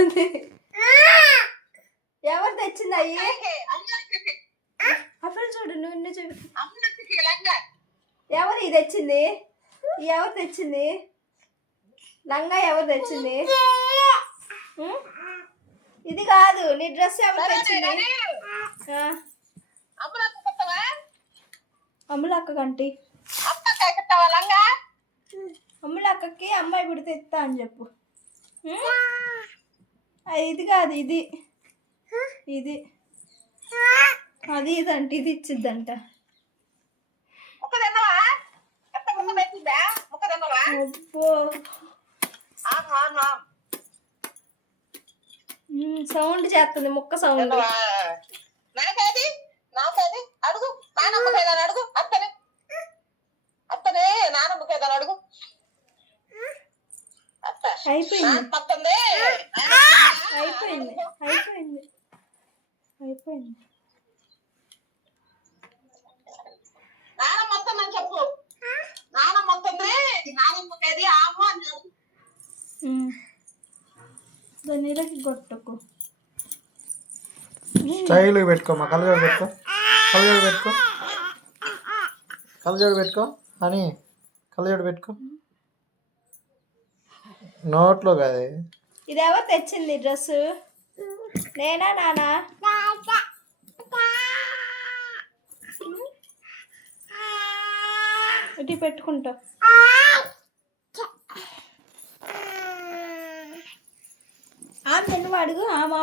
తెచ్చింది? ఎవరు తెచ్చింది అయ్యి? అప్పుడు చూడు నువ్వు చూపి. ఎవరు ఇది తెచ్చింది? ఎవరు తెచ్చింది లంగా? ఎవరు తెచ్చింది? ఇది కాదు, నీ డ్రెస్ ఎవరు తెచ్చింది? అమ్ములక్క కంటి అమ్ములక్కకి అమ్మాయి పుడితే ఇస్తా అని చెప్పు. ఇది కాదు, ఇది ఇది అది ఇదంట, ఇది ఇచ్చిద్దంట. సౌండ్ చేస్తుంది, ముక్క సౌండ్. అడుగు నానమ్మకేదాన్ని, అడుగు అత్తనే అత్తనే నానమ్మకేదాన్ని అడుగు. అయిపోయింది అయిపోయింది అయిపోయింది అయిపోయింది. నానమ్మ వస్తుందని చెప్పు. నానమ్మ వస్తుంది, నానమ్మకేది ఆమ అని చెప్పు. దాన్ని కొట్టకు. స్టైల్ పెట్టుకోమా, కళ్ళజోడు పెట్టుకో, కళ్ళజోడు పెట్టుకో, కళ్ళజోడు పెట్టుకో అని, కళ్ళజోడు పెట్టుకో. నోట్లో కాదు. ఇది ఎవరు తెచ్చింది డ్రెస్? నేనా నానా? ఇటు పెట్టుకుంటా. ఆమె నువ్వు అడుగు. ఆమె